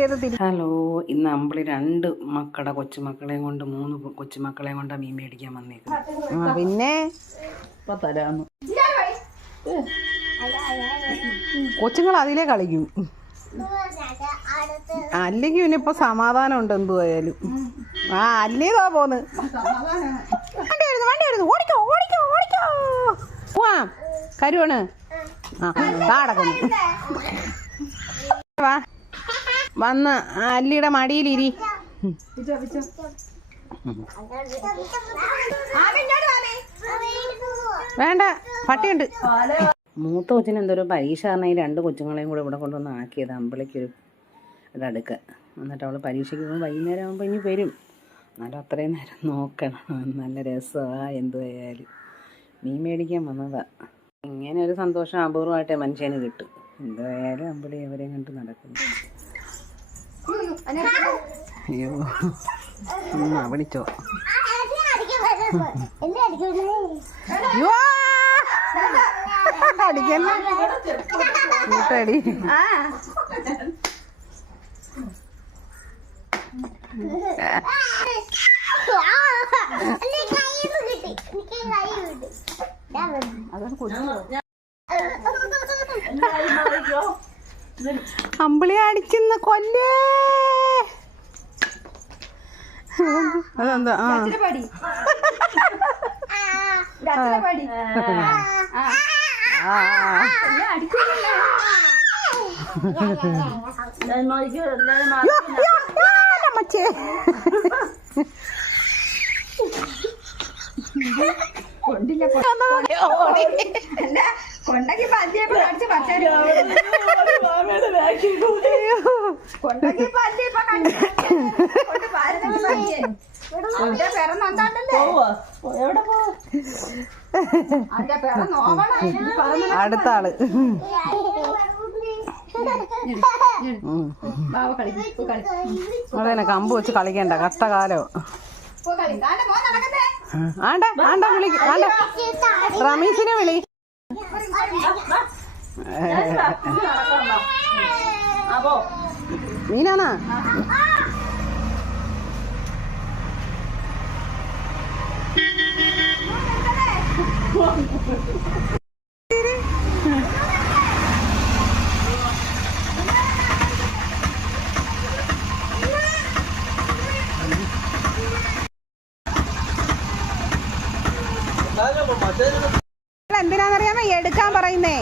Hello, ഇന്ന് അമ്പിളി 2 മക്കളുടെ കൊച്ചുമക്കളെയും കൊണ്ട് 3 കൊച്ചുമക്കളെയും കൊണ്ട് മീൻ മേടിക്കാൻ വന്നേക്കുന്നു. പിന്നെ ഇപ്പൊ തരാന്ന് കൊച്ചുങ്ങൾ അതിലേ കളിക്കും. അല്ലെങ്കിൽ പിന്നെ ഇപ്പൊ സമാധാനം ഉണ്ട് എന്തുവായാലും. അല്ലേതാ പോന്ന് ഓടിക്കോ ഓടിക്കോ ഓടിക്കോ പോവാ കരുവാണ്. കാടക്കുന്നു വാ വന്ന് അല്ലിയുടെ മടിയിലിരി. വേണ്ട പട്ടിയുണ്ട്. മൂത്ത കൊച്ചിന് എന്തൊരു പരീക്ഷ കാരണം ഈ 2 കൊച്ചുങ്ങളെയും കൂടെ ഇവിടെ കൊണ്ടുവന്ന് ആക്കിയത് അമ്പിളിക്കൊരു ഇടടുക്ക. എന്നിട്ട് അവൾ പരീക്ഷയ്ക്ക് പോകുമ്പോൾ വൈകുന്നേരം ആകുമ്പോൾ ഇനി വരും. എന്നാലും അത്രയും നേരം നോക്കണം. നല്ല രസമാണ്. എന്തുവായാലും മീൻ മേടിക്കാൻ വന്നതാ. ഇങ്ങനെ ഒരു സന്തോഷം അപൂർവമായിട്ടേ മനുഷ്യന് കിട്ടും. എന്തായാലും അമ്പിളി അവരെയും കണ്ട് നടക്കുന്നു. അയ്യോ വിളിച്ചോ. അടിക്കല്ലേ കൂട്ടടി. അമ്പിളി അടിക്കുന്ന കൊല്ലേ. അതെന്താ കൊണ്ടക്ക് പല്ലിയപ്പോ കടിച്ച് പച്ചരി അടുത്ത ആള്. അതന്നെ കമ്പ് വെച്ച് കളിക്കണ്ട. കഷ്ടകാലോ. ആണ്ട ആണ്ട വിളി. ആണ്ട റമീസിനെ വിളി. മീനാണാ എന്തിനാന്നറിയാമോ എടുക്കാൻ പറയുന്നേ.